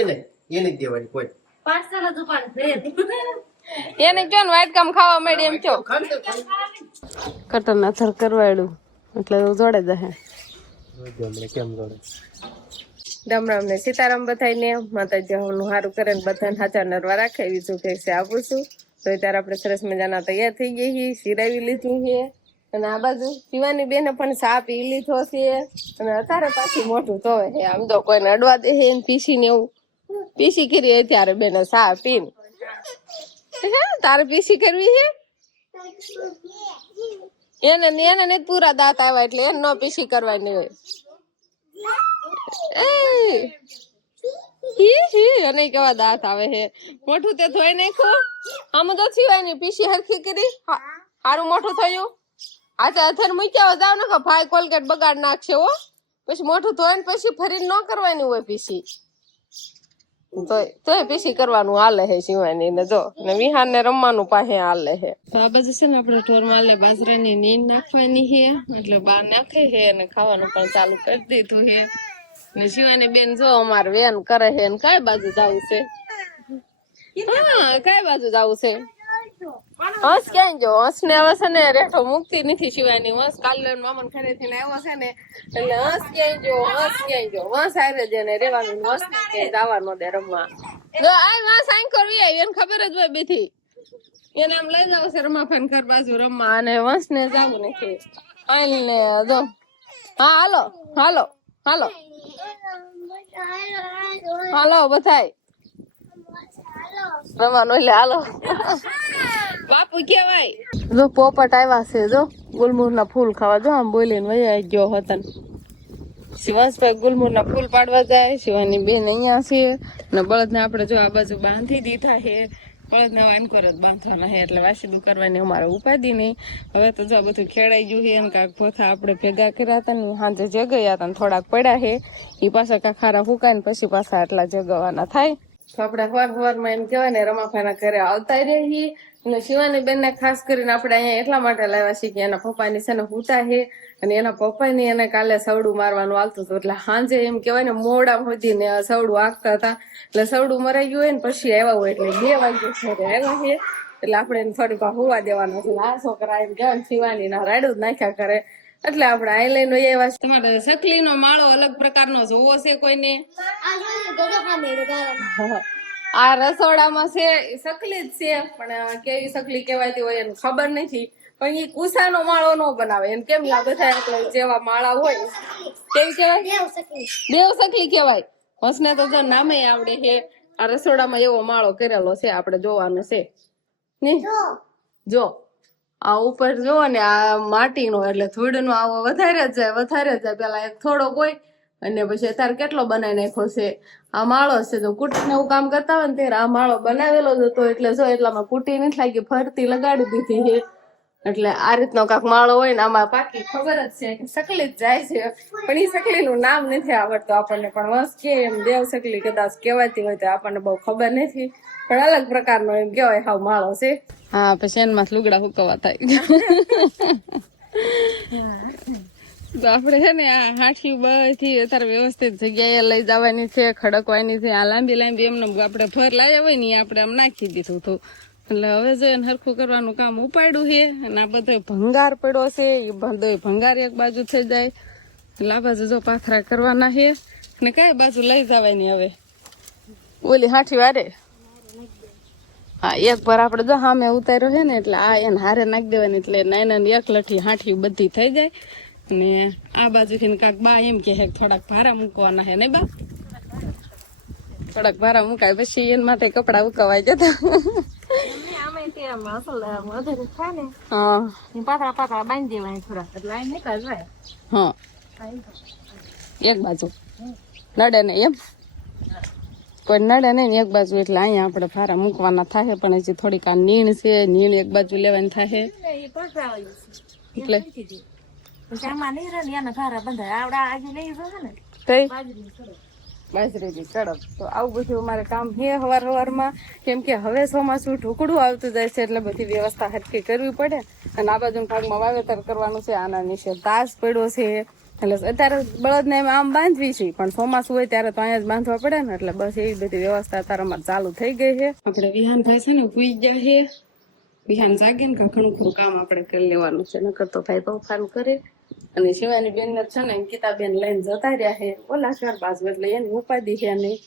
એને જ દેવાની કોઈ એને કયો ને વાઈટ કામ ખાવા માંડી એમ કયો કટર ના થર કરવાડ્યું એટલે જોડે જશે કેમ જોડે રામ રામ ને સીતારામ બધાય ને માતાજી નું સારું કરે ને બધાને હાચા નરવા રાખે એવી શુભેચ્છા આપું છું. તો ત્યારે આપણે સરસ મજાના તૈયાર થઈ ગઈ છીએ, સિરાવી લીધું છે અને આ બાજુ શિવાની બેને પણ ચા પી લીધો છે અને અત્યારે પાછી મોઢું ધોવે છે. આમ તો કોઈને અડવા દે છે પીસી ને એવું પીસી કરી ત્યારે બેને ચા પીને તારે પીસી કરવી છે એને ને પૂરા દાંત આવ્યા એટલે એને ન પીસી કરવાની હોય. અને કેવા દાંત આવે છે મોઠું તે ધોઈ નાખો આમ તો છીવાય પીસી હરખી કરી સારું મોઠું થયું. આચા અથર મૂક્યા જાવ ને કે ભાઈ કોલગેટ બગાડ નાખશે હો પછી મોઠું ધોઈને પછી ફરીને ન કરવાની હોય પીસી તો પીસી કરવાનું હાલે છે શિવાની ને જો ને વિહાન ને રમવાનું પાસે હાલે છે. તો આ બાજુ છે ને આપણે ઢોરમાં બાજરાની નીંદ નાખવાની છે એટલે બહાર નાખે છે અને ખાવાનું પણ ચાલુ કરી દીધું છે. ને શિવાની બેન જો અમારે વેન કરે છે ને કઈ બાજુ જવું છે? હા કઈ બાજુ જવું છે? હંસ ક્યાંય જો હંસ ને હવે છે ને રેઠો મુકતી નથી શિવાની. હંસ કાલે મામા ઘરે થી આવ્યો છે ને એટલે હંસ ક્યાંય જો હંસ આરે છે ને રેવાનું હંસ ને ક્યાંય જવાનું દે રમવા. જો આ હંસ આઈ કરવી આવી એને ખબર જ હોય બેથી એને આમ લઈ જાવ છે રમાફાન ઘર બાજુ રમવા અને હંસ ને જવું નથી. આઈ ને જો હા હાલો હાલો હાલો હાલો બધાય રમવાનું એટલે હાલો બાપુ કેવાય. જો પોપટ આવ્યા છે જો ગુલમુર ના ફૂલ ખાવા જો આમ બોલીને વયા ગયો હતા. શિવાંશભાઈ ગુલમુર ના ફૂલ પાડવા જાય. શિવાની બેન અહીંયા છે ને બળદ ને આપડે જો આ બાજુ બાંધી દીધા છે. બળદ ને વાનકોર જ બાંધવાના છે એટલે વાસીદું કરવાની અમારે ઉપાધિ નહીં. હવે તો જો બધું ખેડાઈ ગયું છે ને કાંક પોથા આપણે ભેગા કર્યા હતા ને સાંજે જગ્યા હતા ને થોડાક પડ્યા છે એ પાછા કાંક ખારા ફૂકાય ને પછી પાછા આટલા જગવાના થાય. તો આપણે સવારમાં એમ કેવાય ને રમાફાના ઘરે આવતા રહીએ. અને શિવાની બેન ને ખાસ કરીને આપણે અહીંયા એટલા માટે લાવ્યા છીએ કે એના પપ્પાની છે ને હુતા છે અને એના પપ્પાની એને કાલે સવડું મારવાનું આવતું હતું એટલે સાંજે એમ કેવાય ને મોડા સુધી ને સવડું આંકતા હતા એટલે સવડું મરાઈ ગયું હોય ને પછી આવ્યા હોય એટલે 2 વાગ્યે આવ્યા છે એટલે આપણે એને થોડીક હોવા દેવાનું છે. આ છોકરા એમ કહેવાય શિવાની ના રાડું જ નાખ્યા કરે એટલે આપણે આ લઈને આવ્યા છે. તમારે સકલી નો માળો અલગ પ્રકારનો જોવો છે કોઈને? આ રસોડામાં છે સકલી જ છે પણ કેવી સકલી કહેવાતી હોય એને ખબર નથી. પણ એ કુસાનો માળો ન બનાવે એને કેમ બધા જેવા માળા હોય કેવી કહેવાય? દેવ સકલી કહેવાય. હસને તો જો નામે આવડે છે. આ રસોડામાં એવો માળો કરેલો છે આપણે જોવાનો છે ને જો આ ઉપર જોવો ને આ માટીનો એટલે ધૂળનો આવો વધારે જ જાય. પેલા એક થોડોક હોય અને પછી અત્યારે કેટલો બનાવી નાખ્યો છે. આ માળો છે તો કુટીને એવું કામ કરતા હોય ને ત્યારે આ માળો બનાવેલો જ હતો એટલે જો એટલામાં કુટી નથી લાગી ફરતી લગાડી દીધી છે. એટલે આ રીતનો કાંક માળો હોય ને આમાં પાકી ખબર જ છે કે સકલી જ જાય છે પણ એ સકલીનું નામ નથી આવડતું આપણને. પણ વસ કે એમ દેવ સકલી કદાચ કહેવાતી હોય તો આપણને બહુ ખબર નથી પણ અલગ પ્રકારનો એમ કેવાય હાવ માળો છે. હા પછી એનમાં લુગડા હુકવા થાય. તો આપડે છે ને આ હાંઠી બધી અત્યારે વ્યવસ્થિત જગ્યાએ લઈ જવાની છે, ખડકવાની છે. આ લાંબી લાંબી એમને આપડે ફર લાવ્યા હોય ને આપણે આમ નાખી દીધું હતું એટલે હવે જો એને હરખું કરવાનું કામ ઉપાડ્યું છે. અને આ બધો ભંગાર પડ્યો છે એ બધો ભંગાર એક બાજુ થઈ જાય એટલે આ બાજુ જો પાથરા કરવાના છે ને કઈ બાજુ લઈ જવાની હવે ઓલી હાંઠી વારે. હા એક પર આપડે જો સામે ઉતાર્યો છે ને એટલે આ એને હારે નાખી દેવાની એટલે નાના એક લઠી હાંઠી બધી થઈ જાય. અને આ બાજુ થી કાક બા એમ કે થોડાક ભારા મૂકવાના હે ને બા થોડાક ભારા મુકાય પછી એના માટે કપડા ઉકવાઈ જતા. હા એક બાજુ નડે ને એમ કોઈ નડે નહીં ને એક બાજુ એટલે અહીંયા આપણે ભારા મૂકવાના થાય પણ હજી થોડીક આ નીણ છે નીણ એક બાજુ લેવાની થાય એટલે બાજરીની કડક. તો આવું બધું અમારે કામ છે હવારમાં કેમ કે હવે ચોમાસું ઢોકળું આવતું જાય છે એટલે બધી વ્યવસ્થા હરખી કરવી પડે. અને આ બાજુ ભાગમાં વાવેતર કરવાનું છે. આના નીચે તાસ પડ્યો છે એટલે અત્યારે બળદ ને આમ બાંધવી છે, પણ ચોમાસું હોય ત્યારે તો અહીંયા જ બાંધવા પડે ને, એટલે બસ એવી બધી વ્યવસ્થા અત્યારે અમારે ચાલુ થઈ ગઈ છે. આપણે વિહાનભાઈ છે ને સુઈ ગયા છે, વિહાન જાગે ને ઘણું ખરું કામ આપણે કરી લેવાનું છે, નકર તો ભાઈ તોફાન કરે. અને શિવાની બેન ને છે ને ગીતાબેન લઈને જતા રહ્યા છે ઓલા શહેર બાજુ, એટલે એની ઉપાધિ છે નહીં.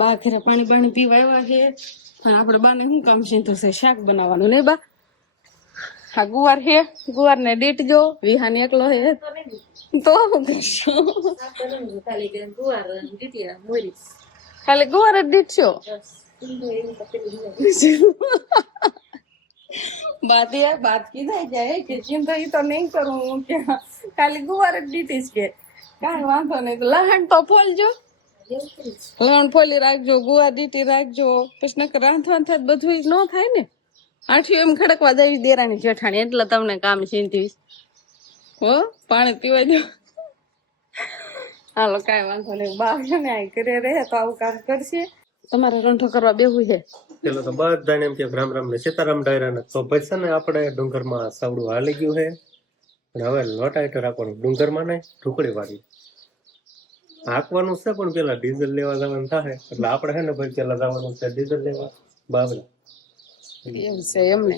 બા ઘરે પાણી પીવા આવ્યા છે, પણ આપણે બાને શું કામ સીધું છે શાક બનાવવાનું ને બા. હા ગુવાર છે, ગુવાર ને દીટજો, વિહાન એકલો છે તો શું કરશું? ખાલી ગુવાર જ દીટશો? બાત કીધા જાય કે ચિંતા ઈ તો નહીં કરું હું, કે ખાલી ગુવાર જ દીટીશ કે કાંઈ વાંધો નહીં. લહણ તો ફોલજો, લહણ ફોલી રાખજો, ગુવાર દીટી રાખજો, પછી નકર રાંધવાનું થાય બધું ન થાય ને. આઠિયું એમ ખડકવા દેવી દેરાની જેઠાણી, એટલે તમને કામ ચિંતીશ. હો પાણી પીવા દો. હાલો કાંઈ વાંધો નહીં, બા છે ને આ ઘરે રહે તો આવું કામ કરશે. તમારે રંઠો કરવા બેહું છે? પેલો તો બધાને એમ કે રામ રામ ને સીતારામ ડાયરા. તો પછી છે ને આપણે ડુંગરમાં સાવડું હાલી ગયું છે, પણ હવે લોટા હેઠળ રાખવાનું. ડુંગરમાં નહીં, ઢુકડી વાળી હાંકવાનું છે, પણ પેલા ડીઝલ લેવા જવાનું થાય, એટલે આપણે છે ને ભાઈ પેલા જવાનું છે ડીઝલ લેવા બાબરા. એવું છે એમને?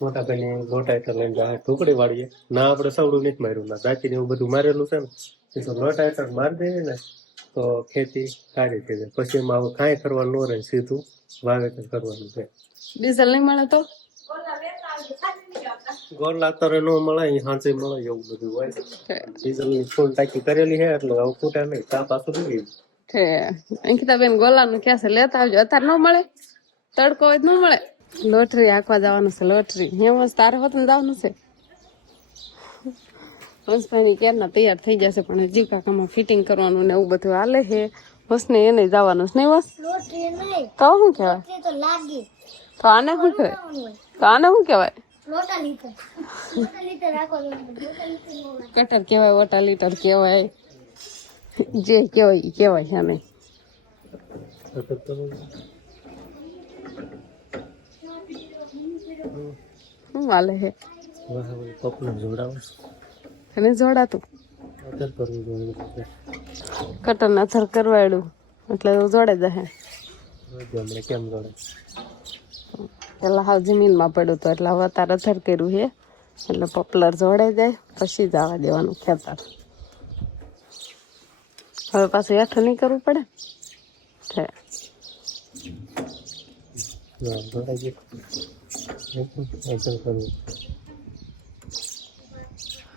મોટા ભાઈ લોટા હેઠળ લઈને જાય ઢુકડી વાળીએ ના. આપણે સાવડું નથી માર્યું ના, દાચી ને એવું બધું મારેલું છે ને, એ તો લોટા હેઠળ મારી દઈએ ને તો ખેતી સારી થઈ જાય. પછી એમાં હવે કાંઈ કરવાનું ન રહે, સીધું વાવેતર કરવાનું છે. ડીઝલ નહીં મળે તો ગોળલા તારે ન મળે, હાંચે મળે, એવું બધું હોય. ડીઝલ ની ફૂલ ટાંકી કરેલી છે, એટલે હવે ખૂટે નહીં. ચા પાછું થઈ છે. અંકિતાબેન ગોલાનું ક્યાં છે, લેતા આવજો. અત્યારે ન મળે, તડકો હોય ન મળે. લોટરી આંકવા જવાનું છે, લોટરી. હેમસ તારે હોત ને જવાનું છે. હંસભાઈ ક્યારના તૈયાર થઈ જશે, પણ જીવ કાકામાં ફિટિંગ કરવાનું ને એવું બધું હાલે છે. હસને એને જવાનું છે નહીં? બસ તો શું કહેવાય? તો આને શું કહેવાય? તો આને શું કહેવાય? કટર કહેવાય, વોટા લીટર કહેવાય, જે કહેવાય એ કહેવાય છે. આને શું હાલે છે? એને જોડાતું કટર ને અથર કરવાડ્યું એટલે જોડે જશે. કેમ જોડે? પેલા હાવ જમીનમાં પડ્યું હતું, એટલે હવે અત્યારે અથર કર્યું છે, એટલે પોપલર જોડે જાય પછી જવા દેવાનું ખેતર. હવે પાછું હેઠું નહીં કરવું પડે છે.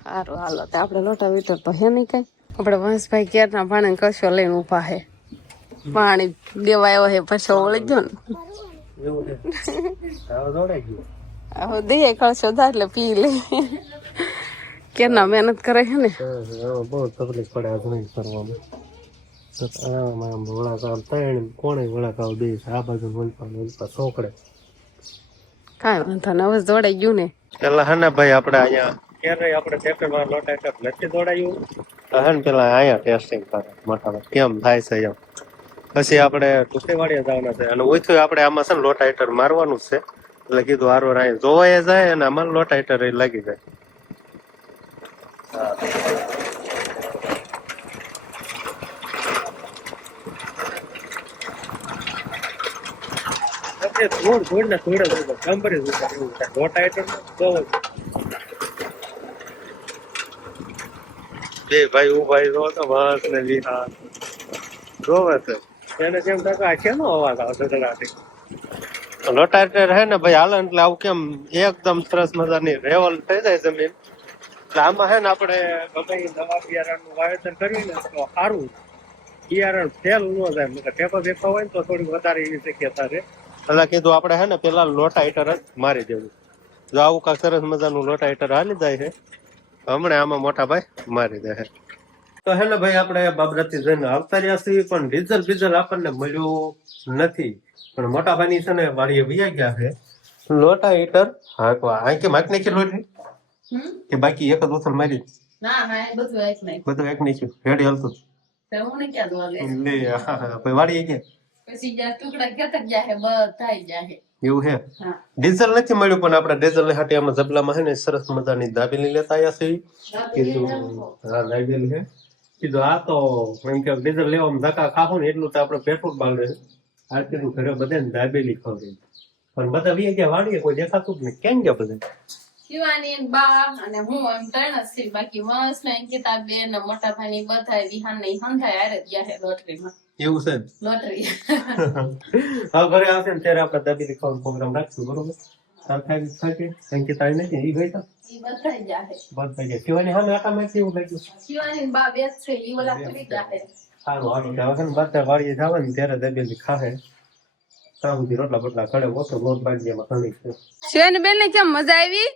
સારું હાલો, તો આપણે લોટા વીટર તો હે નહીં કઈ. આપણે વંશભાઈ ક્યારના પાણી કશો લઈને ઉભા હે, પાણી દેવા આવ્યો હે પછી ઓળી ગયો ને હવે દઈએ કળશો એટલે પી લે. કેના મહેનત કરે છે ને, બહુ તકલીફ પડે કરવામાં. વળાકાવ થાય કોણે વળાકાવ દે આ બાજુ વલપા છોકડે. કાંઈ વાંધો ને, હવે જોડાઈ ગયું ને. પેલા હે ને ભાઈ આપણે અહીંયા ક્યારે આપણે ટ્રેક્ટરમાં લોટા નથી દોડાયું, હે ને પેલા અહીંયા ટેસ્ટિંગ કરે મોટા કેમ થાય છે એમ. પછી આપણે ટુકેવાડીએ જવાના છે, અને ઓછું આપણે આમાં છે ને લોટા હીટર મારવાનું જ છે. એટલે કીધું હારો અહીંયા જોવાય જાય અને આમાં લોટા હીટર લાગી જાય. ધૂળ ધૂળ ને ધૂળ જ ગંભીર એવું થાય લોટા હીટર બે ભાઈ ઉભા જો તો બસ ને વિહાર જોવે છે એને કેમ ટકા કેનો અવાજ આવશે ટકાથી. લોટા હીટર હે ને ભાઈ હાલે એટલે આવું કેમ એકદમ સરસ મજાની રેવલ થઈ જાય જમીન. એટલે આમાં હે ને આપણે ગમે દવા બિયારણનું વાવેતર કર્યું ને તો સારું બિયારણ ફેલ ન જાય. ટેપા બેપા હોય ને તો થોડી વધારે એવી શક્યતા રહે. એટલે કીધું આપણે હે ને પેલા લોટા હીટર જ મારી દેવું. જો આવું કાંક સરસ મજાનું લોટા હીટર હાલી જાય છે હમણાં આમાં મોટા ભાઈ મારી દે. તો હે ને ભાઈ આપણે બાબરાથી જઈને આવતા રહ્યા છીએ, પણ ડીઝલ બીઝલ આપણને મળ્યું નથી. પણ મોટા ભાઈ છે ને વાડીએ વૈયા ગયા છે લોટા હીટર હાંકવા. આ કે માક નાખી લોટરી કે બાકી એક જ ઉથલ મારી? ના ના, બધું એક નાખ્યું રેડી હાલતું વાડીએ ગયા પછી ટુકડા ખેતર જાય બધા જાય. એવું હે હા ડીઝલ નથી મળ્યું પણ આપડા ડીઝલ ની હાટે આમાં જબલામાં હે ને સરસ મજાની દાબેલી લેતા આવ્યા છે કીધું હા દાબેલી હે કીધું આ તો એમ કે ડીઝલ લેવામાં ધક્કા ખાવું ને એટલું તો આપણે પેટ્રોલ બાંધે આ કીધું ઘરે બધાને દાબેલી ખવડાવી પણ બધા વી ગયા વાડીએ કોઈ દેખાતું જ નહીં કેમ ગયા બધા શિવાની ને બા અને હું એમ ત્રણ જ છીએ બાકી મસ્ત ને અંકિતા બેન ને મોટા ભાઈ ની બધા વિહાન ને હંધાય હારે જ ગયા છે લોટરીમાં એવું છે લોટરી હા ઘરે આવશે ને ત્યારે આપણે દાબેલી ખાવાનો પ્રોગ્રામ રાખશું બરોબર સરખાઈ થાય અંકિતા આવી નથી ઈ ગઈ તા ઈ બધા જાય બંધ થઈ ગયા શિવાની હા આટામાં કેવું લાગ્યું શિવાની ને બા બેસ છે ઈ ઓલા કરી જાય સારું હારું ત્યાં વખત બધા વાડીએ જવાનું ત્યારે દાબેલી ખાહે ત્યાં સુધી રોટલા બોટલા ખડે ઓછો લોટ બાંધી એમાં ઘણી છે શિવાની બેન ને કેમ મજા આવી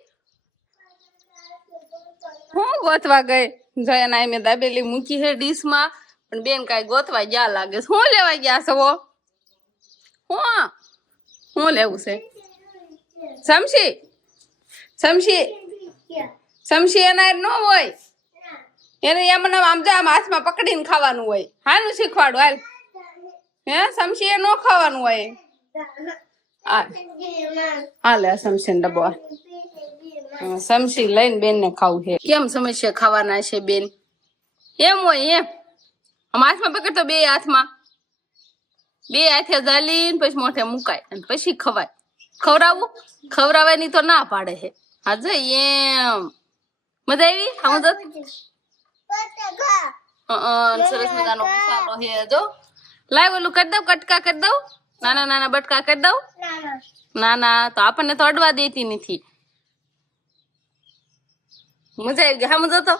હું ગોતવા ગઈ જયા ના મેં દાબેલી મૂકી છે ડીશ માં પણ બેન કાઈ ગોતવા ગયા લાગે છે હું લેવા ગયા છો હું લેવું છે સમશી સમશી સમશી એના ન હોય એને એમને આમ જા આમ હાથમાં પકડીને ખાવાનું હોય હાનું શીખવાડું હાલ હે સમશી એ ન ખાવાનું હોય હાલે સમશી ડબ્બો સમશી લઈને બેન ને ખાવું છે કેમ સમસ્યા ખાવાના છે બેન એમ હોય એમ આમ હાથમાં પકડતો બે હાથમાં બે હાથે ઝાલીને પછી મોઢે મુકાય અને પછી ખવાય ખવડાવવું ખવડાવવાની તો ના પાડે છે હા જો એમ મજા આવી સરસ મજાનો મસાલો છે જો લાવ ઓલું કરી દઉં કટકા કરી દઉં નાના નાના બટકા કરી દઉં ના તો આપણને તો અડવા દેતી નથી મજા આવી ગઈ હા મજા તો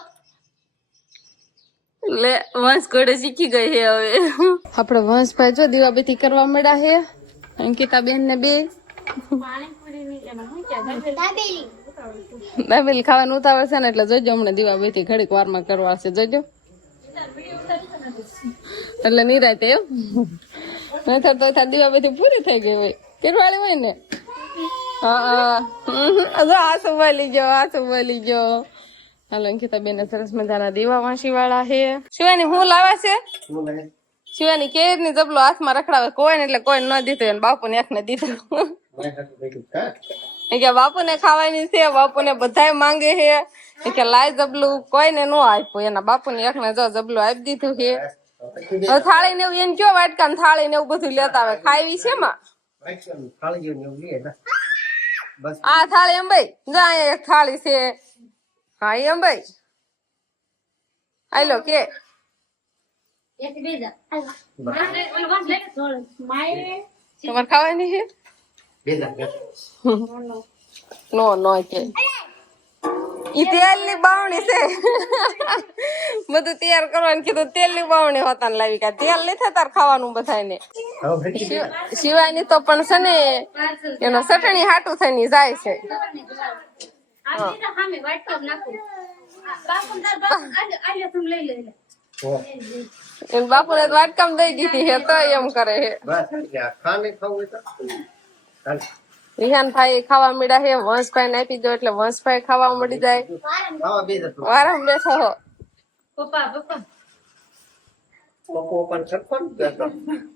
લે વંશ ઘોડે શીખી ગઈ છે હવે આપડે વંશભાઈ જો દીવાબત્તી કરવા મળ્યા છે અંકિતા બેન ને બે દાબેલી ખાવાનું ઉતાવળ છે ને એટલે જોજો હમણાં દીવાબત્તી ઘડીક વારમાં કરવા છે જોજો એટલે નિરાતે એમ નહીતર તો દીવાબત્તી પૂરી થઈ ગઈ હોય કેરવાળી હોય ને હા આસુ બોલી ગયો હાલો અંકિતા બેન સરસ મજાના દીવા વાંસી વાળા છે શિવાની હું લાવા છે શિવાની કેર ની જબલો હાથમાં રખડાવે કોઈ ને એટલે કોઈ ન દીધું એને બાપુ ને એક ને દીધું કે બાપુ ને ખાવાની છે બાપુ ને બધા માંગે છે કે લાય જબલું કોઈને ન આપ્યું એના બાપુ ને એક ને જો જબલું આપી દીધું છે થાળી ને એવું એને કયો વાટકા ને થાળી ને એવું બધું લેતા આવે ખાવી છે માં આ થાળી એમ ભાઈ જા અહીંયા એક થાળી છે હા એમ ભાઈ આલો કે તમારે ખાવાની છે નો કે ઈ તેલ ની બાવણી છે બધું તૈયાર કરવાનું કીધું તેલ ની બાવણી હોતા ને લાવી કા તેલ નહીં તાર ખાવાનું બધાને શિવાની તો પણ છે ને એનો ચટણી હાટું થઈને જાય છે બાપુ ને વાટકામ દઈ દીધી હે તો એમ કરે હે વિહાન ભાઈ ખાવા મળ્યા હે વંશભાઈ ને આપી દો એટલે વંશભાઈ ખાવા મળી જાય વારામ બેઠો હો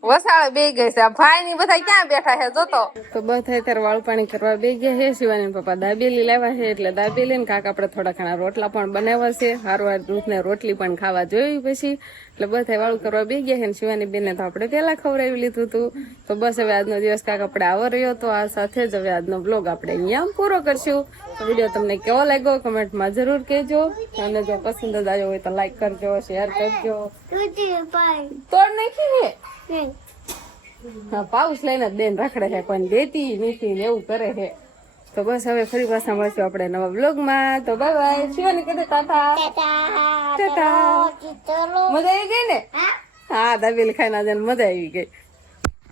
વસાળે બે ગઈ છે ભાઈ ની બધા ક્યાં બેઠા છે જોતો તો બધા અત્યારે વાળું પાણી કરવા બે ગયા છે શિવાની પપ્પા દાબેલી લાવ્યા છે એટલે દાબેલી ને કાક આપડે થોડા ઘણા રોટલા પણ બનાવ્યા છે હારવાર દૂધ ને રોટલી પણ ખાવા જોઈ પછી એટલે બધા વાળું કરવા બે ગયા છે ને શિવાની બેન તો આપણે પેલા ખવડાવી લીધું હતું તો બસ હવે આજનો દિવસ કાક આપણે આવો રહ્યો તો આ સાથે જ હવે આજનો બ્લોગ આપણે અહીંયા પૂરો કરશું તો વિડીયો તમને કેવો લાગ્યો કમેન્ટમાં જરૂર કહેજો અને જો પસંદ જ આવ્યો હોય તો લાઈક કરજો શેર કરજો તોડ નાખી હે હા પાઉસ લઈને બેન રખડે છે કોઈ દેતી નથી ને એવું કરે છે તો બસ હવે ફરી પાછા મળશું આપણે નવા બ્લોગમાં તો બાય બાય શિવાની કહે ટાટા મજા આવી ગઈ ને હા દાબેલી ખાઈને આજે મજા આવી ગઈ